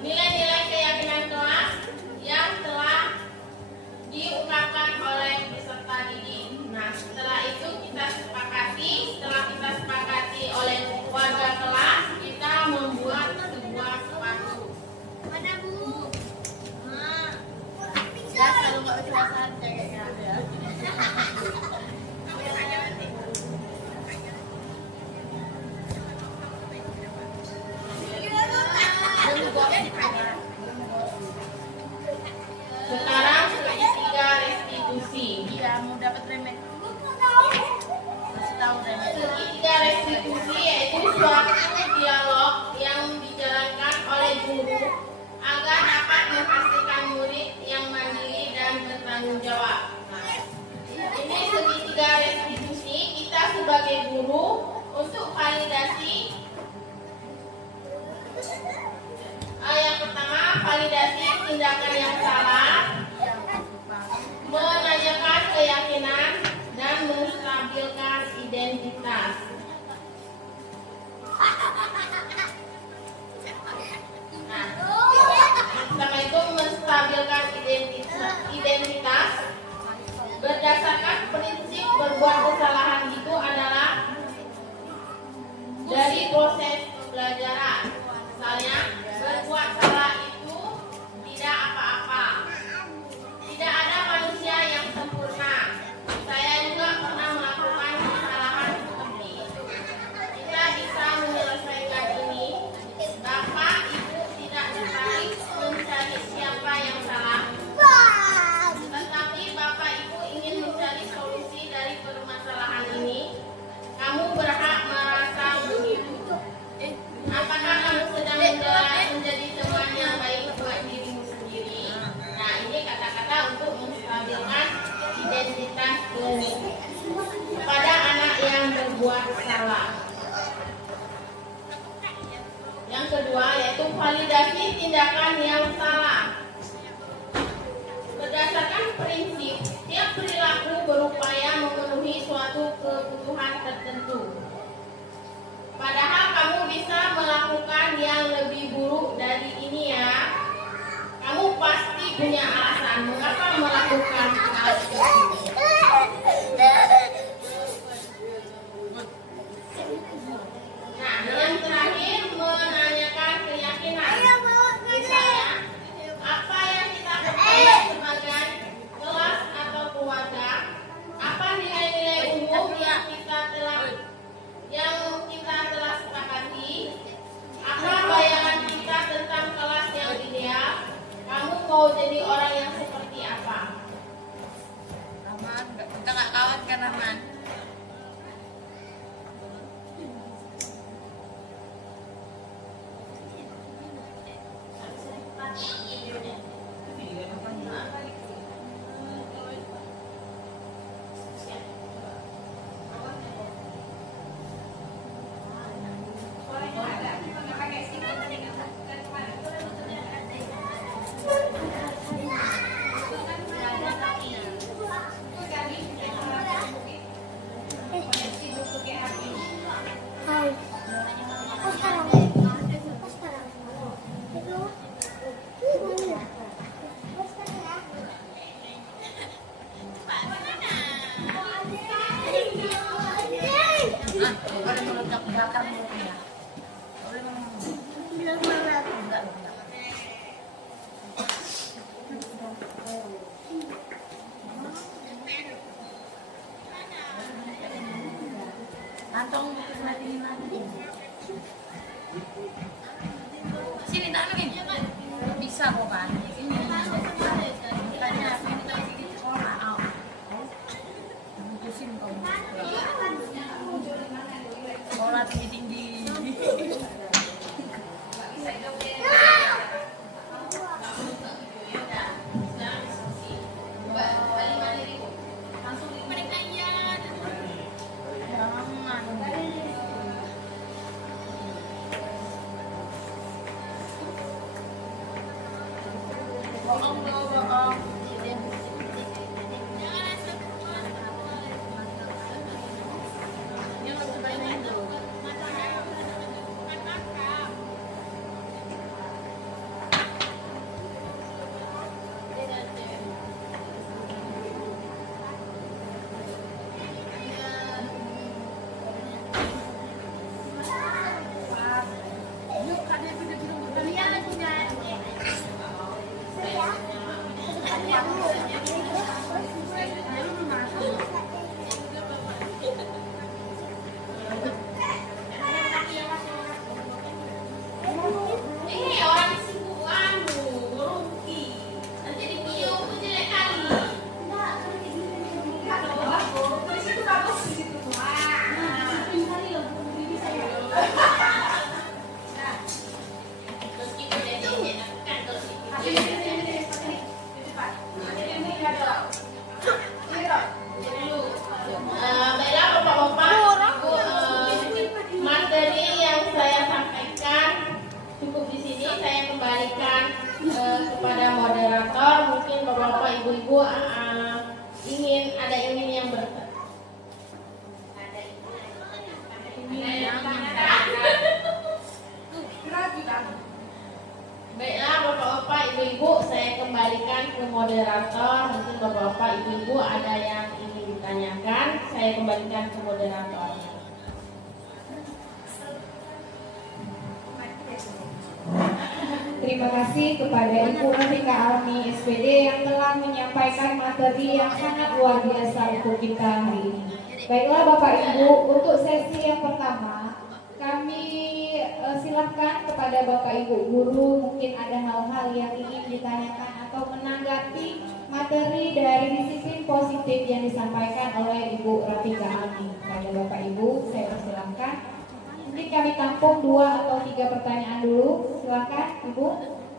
nilai-nilai keyakinan kelas yang telah diungkapkan oleh peserta didik. Nah, setelah itu setelah kita sepakati oleh warga kelas, kita membuat sebuah sepatu. Mana Bu? Ya, kalau nggak kejelasan kayaknya ya. Sekarang segitiga restitusi. Iya, mau dapat remeh. Kasih tahu remeh. Segitiga restitusi yaitu suatu dialog yang dijalankan oleh guru agar dapat menghasilkan murid yang mandiri dan bertanggung jawab. Nah, ini segitiga restitusi kita sebagai guru untuk validasi. Yang pertama, validasi tindakan yang salah, menanyakan keyakinan, dan menstabilkan identitas. Nah, pertama itu menstabilkan identitas berdasarkan prinsip berbuat kesalahan itu adalah dari proses pembelajaran. Misalnya, berbuat salah itu tidak apa-apa. Tidak ada manusia yang sempurna. Saya juga pernah melakukan kesalahan seperti itu. Kita bisa menyelesaikan ini. Bapak, Ibu tidak tertarik mencari siapa yang salah. Tetapi Bapak, Ibu ingin mencari solusi dari permasalahan ini. Kamu berhak merasa begitu. Apakah kamu sedang menjadi teman yang baik buat dirimu sendiri? Nah, ini kata-kata untuk menstabilkan identitas diri pada anak yang berbuat salah. Yang kedua yaitu validasi tindakan yang salah. Berdasarkan prinsip, tiap perilaku berupaya memenuhi suatu kebutuhan tertentu. Padahal kamu bisa melakukan yang lebih buruk dari ini ya. Kamu pasti punya alasan mengapa melakukan hal tersebut. Nah, yang terakhir menanyakan keyakinan. Misalnya, apa yang kita percaya sebagai kelas atau keluarga? Apa nilai-nilai umum yang kita telah sepakati? Apa bayangan kita tentang kelas yang ideal? Kamu mau jadi orang yang seperti apa? Aman, kita nggak kawan kan Aman? Kantong sini tak lagi bisa kok kan ini tanya apa ini tadi di sekolah pusing kau sekolah tinggi Balik Bohong. Baiklah Bapak-Bapak, Ibu-Ibu, saya kembalikan ke moderator. Mungkin Bapak-Bapak, Ibu-Ibu ada yang ingin ditanyakan, saya kembalikan ke moderator. Terima kasih kepada Ibu Rafika Almi SPD yang telah menyampaikan materi yang sangat luar biasa untuk kita hari ini. Baiklah Bapak Ibu, untuk sesi yang pertama kami silahkan kepada Bapak Ibu guru, mungkin ada hal-hal yang ingin ditanyakan atau menanggapi materi dari disiplin positif yang disampaikan oleh Ibu Rafika Almi. Pada Bapak Ibu, saya persilahkan. Mungkin kami tampung 2 atau 3 pertanyaan dulu. Silakan Ibu,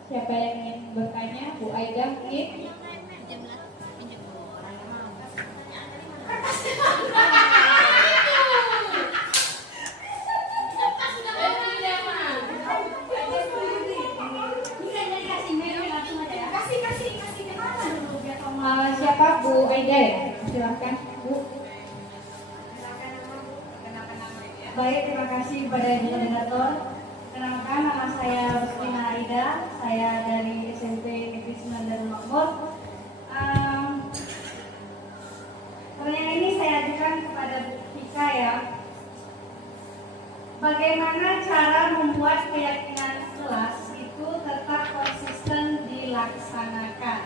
siapa yang ingin bertanya? Bu Aida mungkin. Siapa Bu Aida ya? Silakan Bu. Baik, terima kasih kepada Ibu Moderator. Kenalkan, nama saya Rustina Aida. Saya dari SMP Negeri 9 Darul Makmur. Pertanyaan ini saya ajukan kepada Bu Fika ya. Bagaimana cara membuat keyakinan kelas itu tetap konsisten dilaksanakan?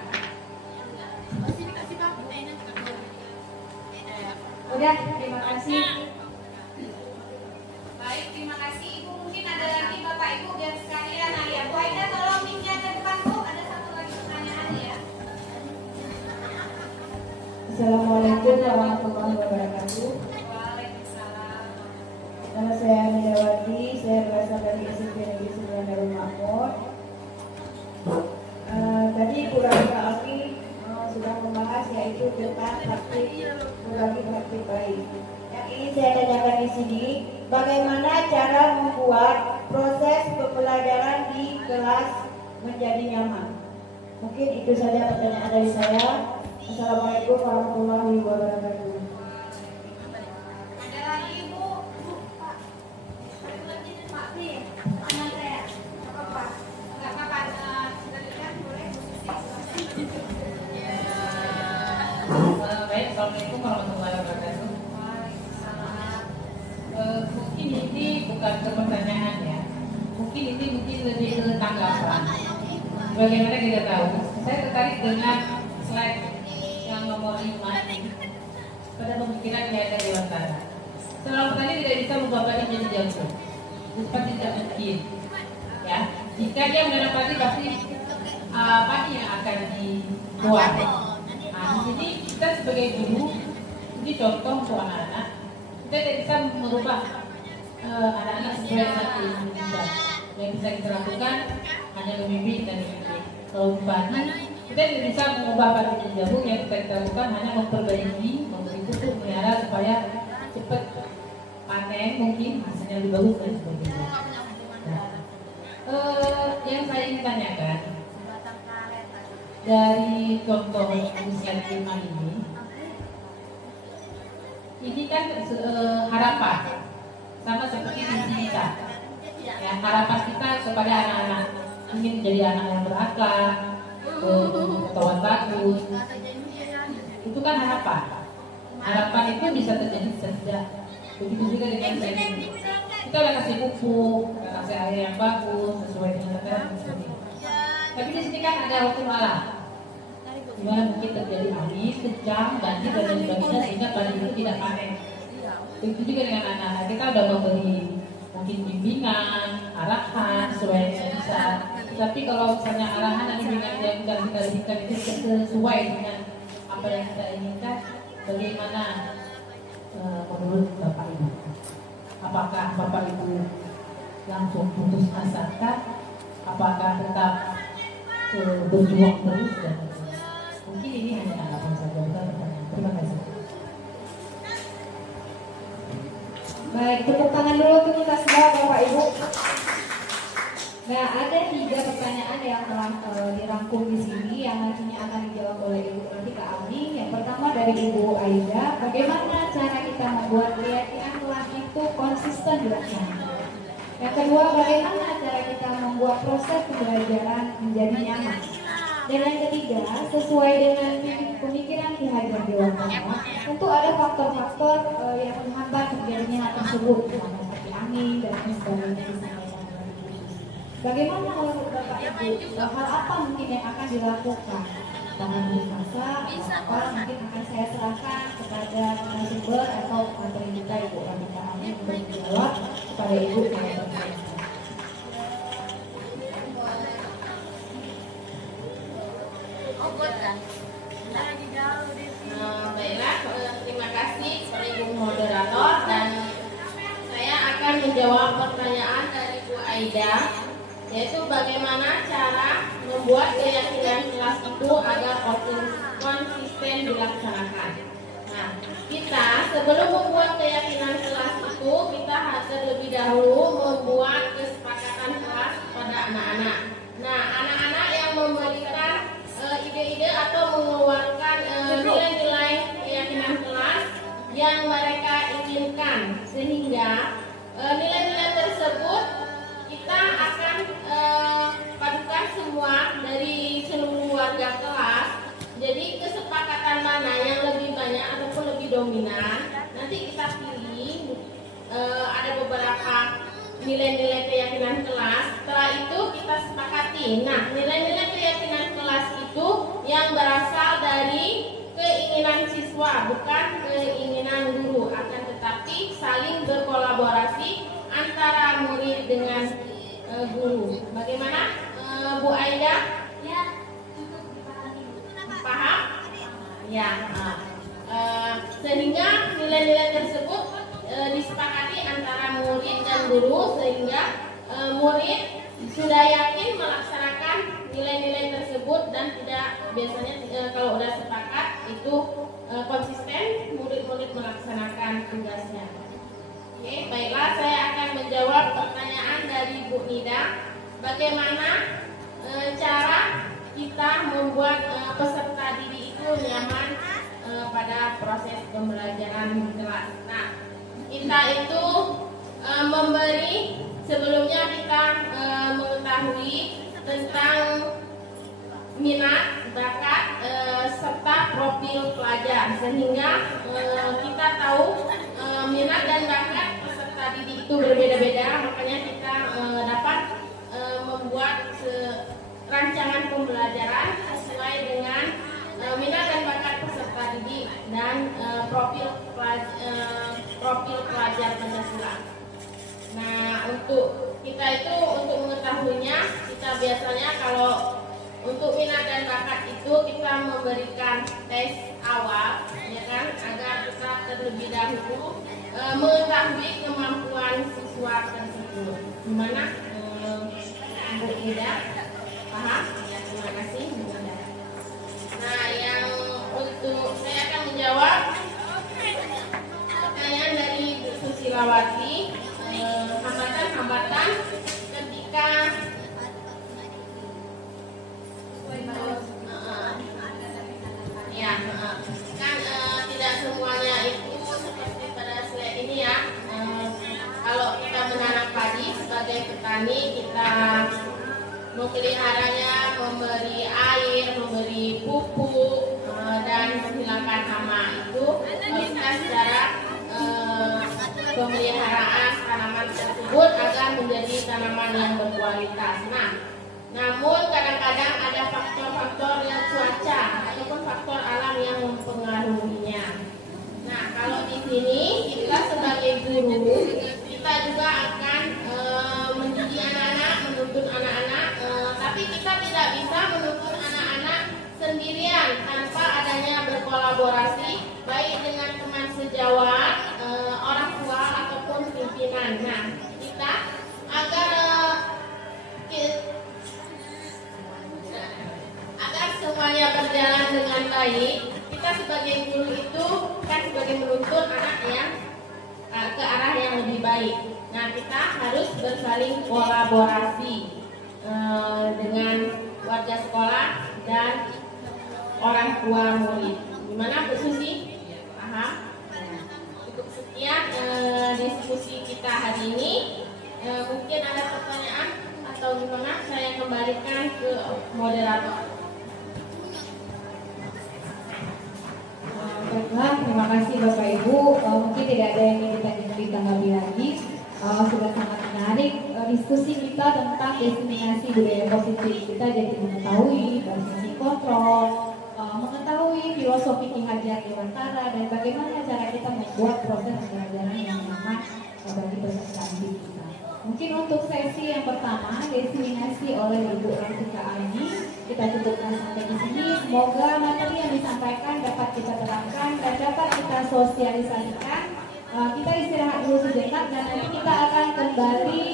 Udah, terima kasih. Baik, terima kasih Ibu. Mungkin ada lagi Bapak Ibu biar sekalian. Nah ya, Bu Aida tolong mic-nya ke depan Bu. Ada satu lagi pertanyaan ya. Assalamualaikum warahmatullahi wabarakatuh. Waalaikumsalam. Nama saya Midawati, saya berasal dari SMP Negeri 9 Darul Makmur. Tadi Bu Rafika Almi sudah membahas yaitu tentang praktik berbagi praktik baik. Yang ini saya tanyakan di sini, bagaimana cara membuat proses pembelajaran di kelas menjadi nyaman? Mungkin itu saja pertanyaan dari saya. Assalamualaikum warahmatullahi wabarakatuh. Ada lagi Ibu? Pak. Pak nih, teman saya. Apa Pak? Enggak apa-apa. Silakan boleh posisi. Baik, Assalamualaikum warahmatullahi wabarakatuh. Mungkin ini bukan ke pertanyaan ya. Mungkin lebih ke tanggapan. Bagaimana kita tahu? Saya tertarik dengan slide yang nomor 5 pada pemikiran yang ada dewantara. Seorang petani tidak bisa membuat padi menjadi jagung. Itu tidak mungkin. Ya, jika dia menanam padi pasti padi yang akan dibuat. Nah, di sini kita sebagai guru, ini contoh untuk anak-anak, kita tidak bisa merubah anak-anak sesuai dengan keinginan kita. Yang bisa kita lakukan hanya membimbing dan membimbing. Kalau padi, kita tidak bisa mengubah padi menjadi jagung. Yang kita lakukan hanya memperbaiki, memberi pupuk, melihara supaya cepat panen, mungkin hasilnya lebih bagus dan sebagainya. Nah, yang saya ingin tanyakan, dari contoh slide 5 ini kan harapan sama seperti visi kita. Ya, harapan kita kepada anak-anak ingin menjadi anak yang berakhlak, pengetahuan bagus. Itu kan harapan. Harapan itu bisa terjadi tidak. Begitu juga dengan saya ini. Kita udah kasih pupuk, udah kasih air yang bagus sesuai dengan takaran seperti itu. Tapi di sini kan ada hukum alam. Di mana mungkin terjadi angin kencang, banjir dan lain sebagainya sehingga padi itu tidak panen. Begitu juga dengan anak-anak, kita udah memberi mungkin bimbingan, arahan sesuai yang bisa. Tapi kalau misalnya arahan dan bimbingan yang kita berikan itu sesuai dengan apa yang kita inginkan, bagaimana menurut Bapak Ibu? Apakah Bapak Ibu langsung putus asakan? Apakah tetap berjuang terus dan mungkin ini hanya tanggapan saja, bukan pertanyaan. Terima kasih. Baik, tepuk tangan dulu untuk kita semua Bapak Ibu. Nah, ada 3 pertanyaan yang telah dirangkum di sini yang nantinya akan dijawab oleh Ibu Ratika Ami. Yang pertama dari Ibu Aida, bagaimana cara kita membuat keyakinan kelas itu konsisten dilaksanakan? Yang kedua, bagaimana cara kita membuat proses pembelajaran menjadi nyaman? Dan yang ketiga, sesuai dengan pemikiran Ki Hajar Dewantara, tentu ada faktor-faktor yang menghambat terjadinya hal tersebut, seperti angin dan sebagainya disampaikan. Bagaimana menurut Bapak Ibu, hal apa mungkin yang akan dilakukan? Tangan berkasa, apa mungkin akan saya serahkan kepada narasumber atau materi kita Ibu Ratika Ami untuk menjawab kepada Ibu yang bertanya. Baiklah, terima kasih kepada Ibu Moderator dan saya akan menjawab pertanyaan dari Bu Aida, yaitu bagaimana cara membuat keyakinan kelas itu agar konsisten dilaksanakan. Nah, kita sebelum membuat keyakinan kelas itu, kita harus terlebih dahulu membuat kesepakatan kelas pada anak-anak. Nah, anak-anak yang memberikan ide-ide atau mengeluarkan nilai-nilai keyakinan kelas yang mereka inginkan, sehingga nilai-nilai tersebut kita akan padukan semua dari seluruh warga kelas. Jadi kesepakatan mana yang lebih banyak ataupun lebih dominan, nanti kita pilih ada beberapa nilai-nilai keyakinan kelas. Setelah itu kita sepakati. Nah, nilai-nilai keyakinan kelas itu yang berasal dari keinginan siswa, bukan keinginan guru, akan tetapi saling berkolaborasi antara murid dengan guru. Bagaimana, Bu Aida? Ya, Paham? Ya. Sehingga nilai-nilai tersebut disepakati antara murid dan guru, sehingga murid sudah yakin melaksanakan nilai-nilai tersebut dan tidak, biasanya kalau udah sepakat itu konsisten murid-murid melaksanakan tugasnya. Oke, baiklah, saya akan menjawab pertanyaan dari Bu Nida. Bagaimana cara kita membuat peserta didik itu nyaman pada proses pembelajaran di kelas? Nah, kita itu memberi, sebelumnya kita mengetahui tentang minat, bakat, serta profil pelajar, sehingga kita tahu minat dan bakat peserta didik itu berbeda-beda. Makanya kita dapat membuat rancangan pembelajaran sesuai dengan minat dan bakat peserta didik dan profil pelajar Pancasila. Nah, untuk kita itu, untuk mengetahuinya, kita biasanya kalau untuk minat dan bakat itu kita memberikan tes awal, ya kan, agar kita terlebih dahulu mengetahui kemampuan siswa tersebut. Gimana, Bu Ida? Paham? Ya, terima kasih, Bu Ida. Nah, yang untuk saya akan menjawab pertanyaan dari Bu Susilawati, hambatan-hambatan ketika pupuk dan menghilangkan hama itu kita secara pemeliharaan tanaman tersebut agar menjadi tanaman yang berkualitas. Nah, namun kadang-kadang ada faktor-faktor yang cuaca ataupun faktor alam yang mempengaruhinya. Nah, kalau di sini kita sebagai guru, kita juga akan mendidik anak-anak, menuntun anak-anak, tapi kita tidak bisa menuntun anak-anak sendirian tanpa adanya berkolaborasi baik dengan teman sejawat, orang tua ataupun pimpinan. Nah, kita agar semuanya berjalan dengan baik, kita sebagai guru itu kan sebagai menuntun anak yang ke arah yang lebih baik. Nah, kita harus bersaling kolaborasi dengan warga sekolah dan orang tua murid. Gimana Bu Susi? Paham? Cukup sekian diskusi kita hari ini. Mungkin ada pertanyaan atau gimana? Saya kembalikan ke moderator. Baiklah, terima kasih Bapak Ibu. Mungkin tidak ada yang ingin ditanggapi lagi. Sudah sangat menarik diskusi kita tentang diseminasi budaya positif. Kita jadi mengetahui dari sisi kontrol, mengetahui filosofi Ki Hajar Dewantara, dan bagaimana cara kita membuat proses pembelajaran yang nyaman bagi peserta didik kita. Mungkin untuk sesi yang pertama diseminasi oleh Ibu Ratika Aini kita cukupkan sampai di sini. Semoga materi yang disampaikan dapat kita terapkan dan dapat kita sosialisasikan. Kita istirahat dulu sejenak dan nanti kita akan kembali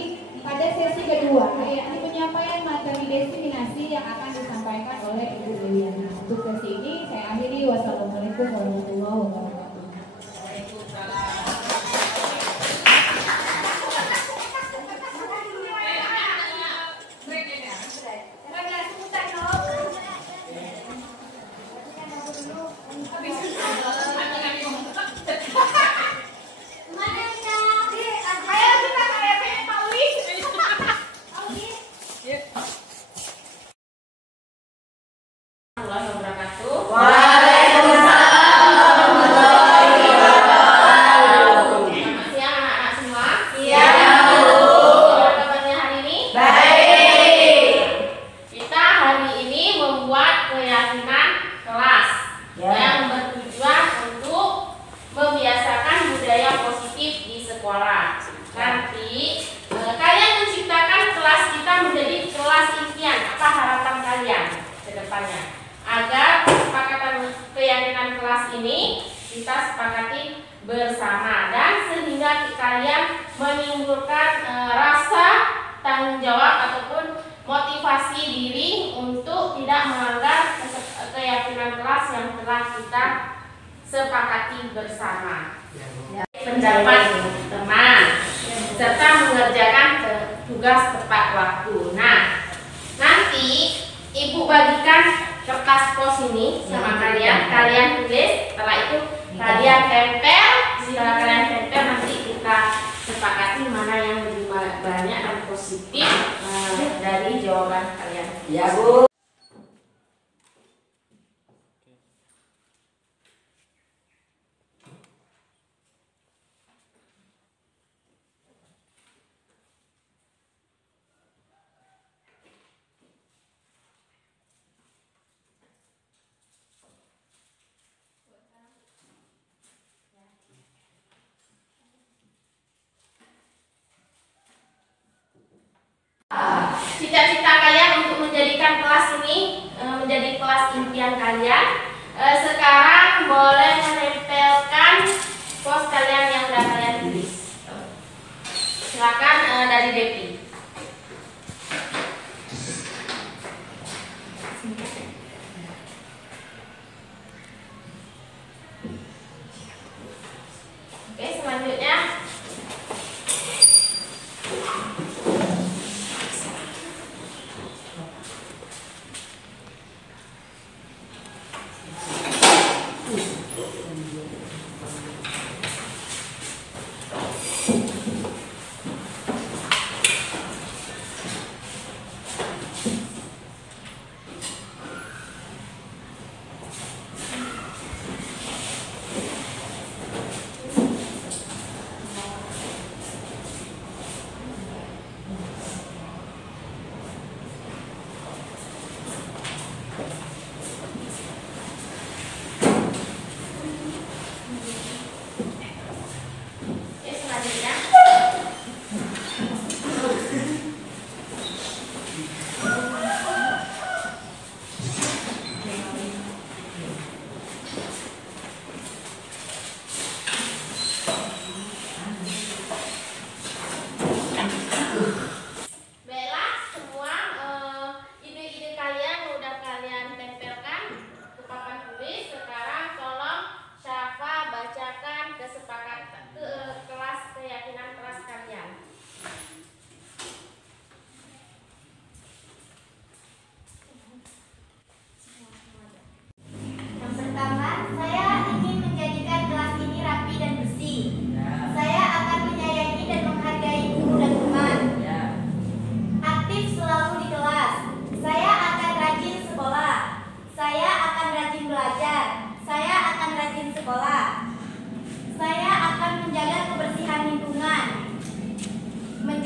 pada sesi kedua, yakni penyampaian materi diseminasi yang akan disampaikan oleh Ibu Dewiana. Untuk sesi ini saya akhiri. Wassalamualaikum warahmatullahi wabarakatuh. Agar kesepakatan keyakinan kelas ini kita sepakati bersama dan sehingga kalian menimbulkan rasa tanggung jawab ataupun motivasi diri untuk tidak melanggar keyakinan kelas yang telah kita sepakati bersama. Pendapat teman serta mengerjakan tugas tepat waktu. Nah, nanti Ibu bagikan kertas pos ini sama kalian tulis, setelah itu kalian tempel. Setelah kalian tempel nanti kita sepakati mana yang lebih banyak dan positif dari jawaban kalian. Ya Bu. Cita-cita kalian untuk menjadikan kelas ini menjadi kelas impian kalian. Sekarang boleh menempelkan pos kalian yang sudah kalian tulis. Silakan dari Devi. Oke, selanjutnya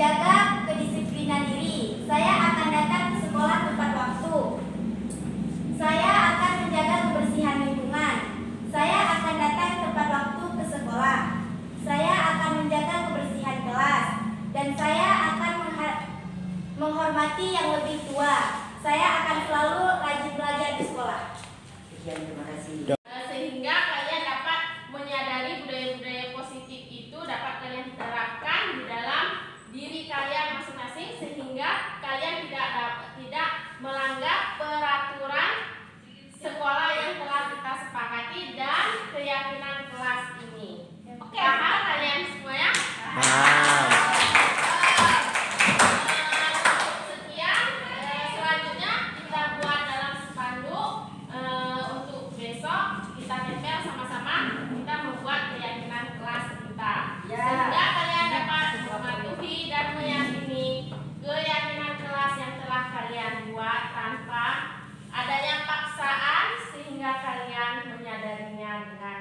menjaga kedisiplinan diri. Saya akan datang ke sekolah tepat waktu. Saya akan menjaga kebersihan lingkungan. Saya akan datang tepat waktu ke sekolah. Saya akan menjaga kebersihan kelas. Dan saya akan menghormati yang lebih tua. Saya akan selalu rajin belajar di sekolah. Terima kasih. Sehingga kalian dapat menyadari budaya-budaya positif itu dapat kalian terapkan di dalam diri kalian masing-masing, sehingga kalian tidak melanggar peraturan sekolah yang telah kita sepakati dan keyakinan kelas ini. Oke, paham kalian semuanya? Sekian, selanjutnya kita buat dalam spanduk untuk besok kita tempel sama-sama. Kita membuat keyakinan kelas kita, sehingga kalian dapat mematuhi dan meyakini keyakinan kelas yang telah kalian buat tanpa adanya paksaan, sehingga kalian menyadarinya dengan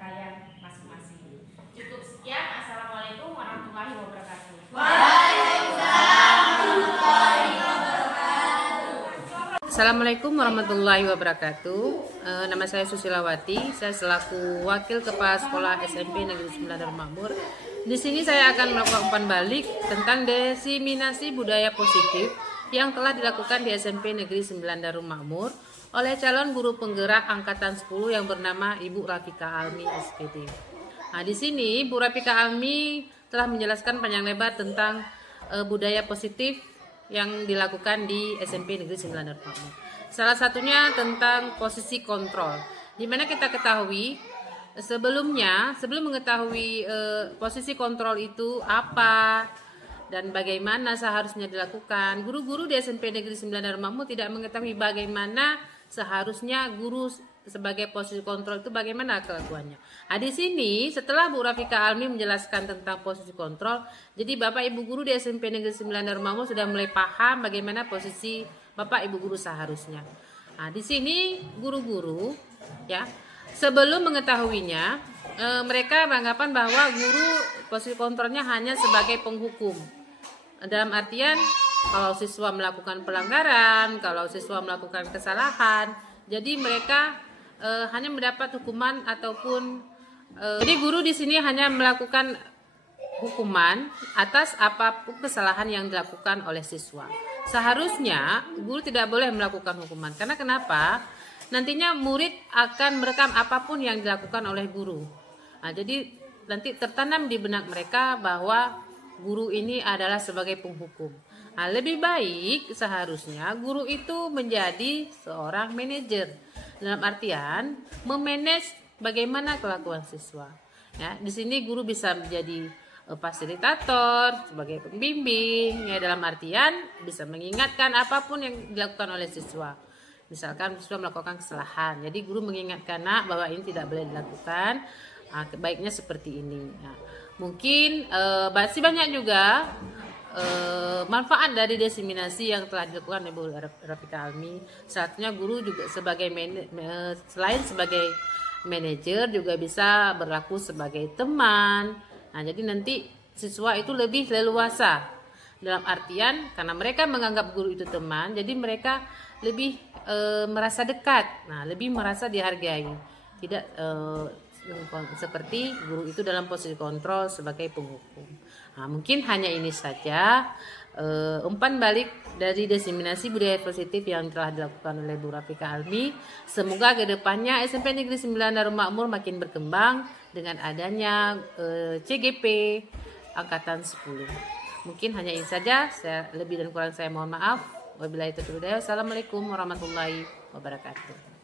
kalian masing-masing. Cukup sekian. Assalamualaikum warahmatullahi wabarakatuh. Assalamualaikum warahmatullahi wabarakatuh. Nama saya Susilawati. Saya selaku Wakil Kepala Sekolah SMP Negeri 9 Darul Makmur. Di sini saya akan melakukan umpan balik tentang diseminasi budaya positif yang telah dilakukan di SMP Negeri 9 Darul Makmur oleh calon guru penggerak angkatan 10 yang bernama Ibu Rafika Almi SPD. Nah, di sini Bu Rafika Almi telah menjelaskan panjang lebar tentang budaya positif yang dilakukan di SMP Negeri 9 Darul Makmur. Salah satunya tentang posisi kontrol, di mana kita ketahui sebelum mengetahui posisi kontrol itu apa dan bagaimana seharusnya dilakukan, guru-guru di SMP Negeri 9 Darul Makmur tidak mengetahui bagaimana seharusnya guru sebagai posisi kontrol itu bagaimana kelakuannya. Nah, di sini setelah Bu Rafika Almi menjelaskan tentang posisi kontrol, jadi Bapak Ibu guru di SMP Negeri 9 Darul Makmur sudah mulai paham bagaimana posisi Bapak Ibu guru seharusnya. Nah, di sini guru-guru ya, sebelum mengetahuinya, mereka beranggapan bahwa guru posisi kontrolnya hanya sebagai penghukum. Dalam artian kalau siswa melakukan pelanggaran, kalau siswa melakukan kesalahan, jadi mereka hanya mendapat hukuman ataupun jadi guru di sini hanya melakukan hukuman atas apapun kesalahan yang dilakukan oleh siswa. Seharusnya guru tidak boleh melakukan hukuman. Karena kenapa? Nantinya murid akan merekam apapun yang dilakukan oleh guru. Nah, jadi nanti tertanam di benak mereka bahwa guru ini adalah sebagai penghukum. Nah, lebih baik seharusnya guru itu menjadi seorang manajer. Dalam artian memanage bagaimana kelakuan siswa. Ya, di sini guru bisa menjadi fasilitator, sebagai pembimbing, ya, dalam artian bisa mengingatkan apapun yang dilakukan oleh siswa. Misalkan siswa melakukan kesalahan, jadi guru mengingatkan bahwa ini tidak boleh dilakukan. Baiknya seperti ini. Nah, mungkin masih banyak juga manfaat dari diseminasi yang telah dilakukan oleh Bu Rafika Almi. Satunya guru juga sebagai selain sebagai manajer juga bisa berlaku sebagai teman. Nah, jadi nanti siswa itu lebih leluasa dalam artian karena mereka menganggap guru itu teman, jadi mereka lebih merasa dekat, nah lebih merasa dihargai, tidak seperti guru itu dalam posisi kontrol sebagai penghukum. Nah, mungkin hanya ini saja umpan balik dari diseminasi budaya positif yang telah dilakukan oleh Bu Rafika Almi. Semoga kedepannya SMP Negeri 9 Darul Makmur makin berkembang dengan adanya CGP angkatan 10. Mungkin hanya ini saja. Lebih dan kurang saya mohon maaf. Wabillahi taufiq wal hidayah. Wassalamualaikum warahmatullahi wabarakatuh.